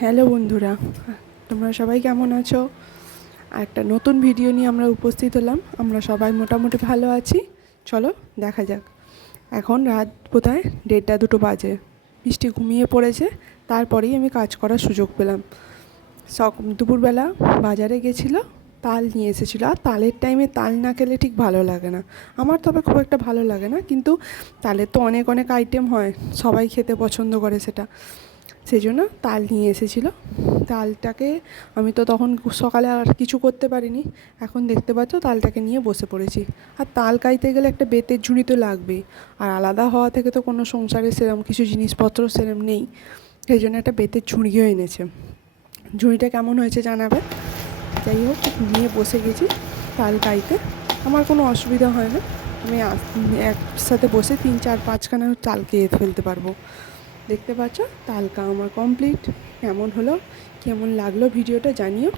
Hello বন্ধুরা, তোমরা সবাই কেমন আছো? একটা নতুন ভিডিও নিয়ে আমরা উপস্থিত হলাম। আমরা সবাই মোটামুটি ভালো আছি। চলো দেখা যাক। এখন রাত বোধহয় 1:30-2 বাজে। বৃষ্টি ঘুমিয়ে পড়েছে, তারপরেই আমি কাজ করার সুযোগ পেলাম। দুপুরবেলা বাজারে গেছিলো, তাল নিয়ে এসেছিলো। আর তালের টাইমে তাল না খেলে ঠিক ভালো লাগে না। আমার তবে খুব একটা ভালো লাগে না, কিন্তু তালের তো অনেক অনেক আইটেম হয়, সবাই খেতে পছন্দ করে সেটা। সেই জন্য তাল নিয়ে এসেছিলো। তালটাকে আমি তো তখন সকালে আর কিছু করতে পারিনি। এখন দেখতে পাচ্ছ তালটাকে নিয়ে বসে পড়েছি। আর তাল কাইতে গেলে একটা বেতের ঝুড়ি তো লাগবেই। আর আলাদা হওয়া থেকে তো কোনো সংসারে সেরকম কিছু জিনিসপত্র সেরকম নেই, সেই জন্য একটা বেতের ঝুড়িও এনেছে। ঝুড়িটা কেমন হয়েছে জানাবে। যাই হোক, নিয়ে বসে গেছি তাল কাইতে। আমার কোনো অসুবিধা হয় না। আমি একসাথে বসে 3-4-5খানা তাল খেয়ে ফেলতে পারবো। দেখতে পাচ্ছ তালকা আমার কমপ্লিট। কেমন হলো, কেমন লাগলো ভিডিওটা জানিও।